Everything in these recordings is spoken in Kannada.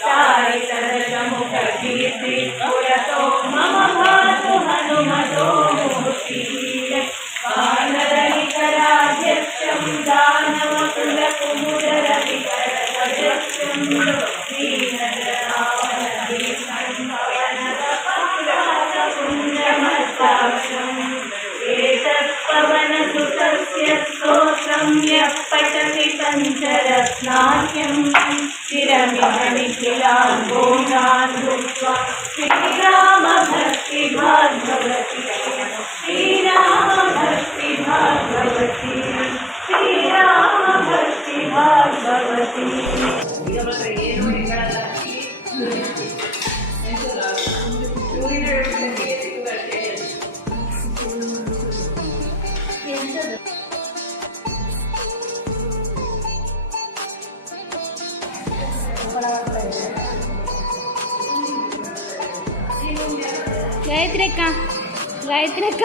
तारितरमुखकीर्ति पुरतो मम भातु हनुमतो मूर्ति वानरनिकराध्यक्षं दानवकुलकुमुदरविकरसदृक्षं श्रीनररावणदीपङ्कवनदपत्रासपुञ्जमस्ताक्षम् एतत्पवनसुतस्य स्तोत्रं यः पठति पञ्चरत्नाख्यं चिरमिह निखिलान् भुक्त्वा श्रीरामभक्तिभाग्भवति श्रीरामभक्तिभाग्भवति श्रीरामभक्तिभाग्भवति गायत्री अಕ್ಕ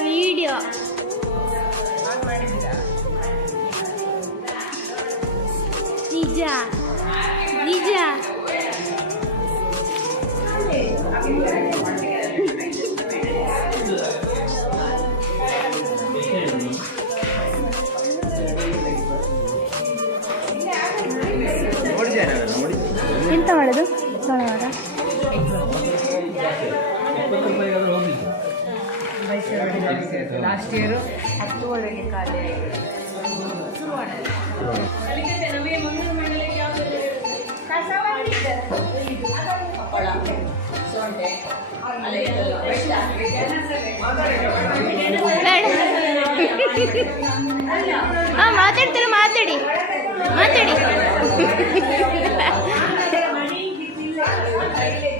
ವಿಡಿಯೋ ನಿಜ ನಿಜ ಎಂತ ಮಾಡೋದು ಸೋಮವಾರ ಲಾಸ್ಟ್ ಇಯರ್ 10 ಖಾಲಿ ಮಾತಾಡ್ತಾರೆ ಮಾತಾಡಿ ಮಾತಾಡಿ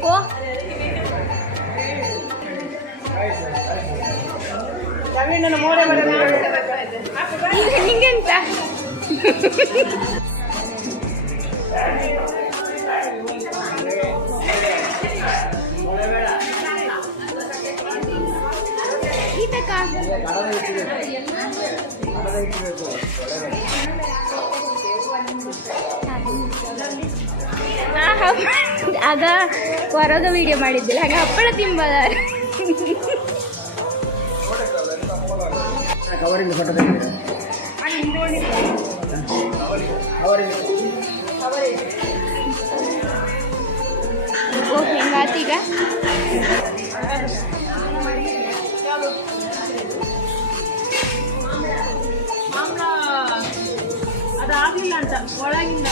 ಓ ನಿಂಗೆಂತ ಈತಕ್ಕ ಆಗ ಹೊರಗ ವಿಡಿಯೋ ಮಾಡಿದ್ದಿಲ್ಲ ಹಾಗೆ ಹಪ್ಪಳ ತಿಂಬದ ಓ ಹೆಂಗಾತೀಗ ಅದಾಗಲಿಲ್ಲ ಅಂತ ಒಳಗಿಲ್ಲ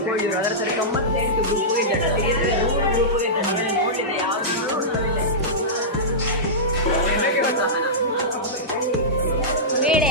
ಕೋಳಿಯೂರು ಅದರ ಸರಿ 98 ಗ್ರೂಪ್ಗೆ ಇದ್ದಾರೆ, ತೆಗೆದರೆ 100 ಗ್ರೂಪ್ಗೆ ಇದ್ದಾರೆ. ನೋಡಿದೆ ಯಾವುದು ಬೇಳೆ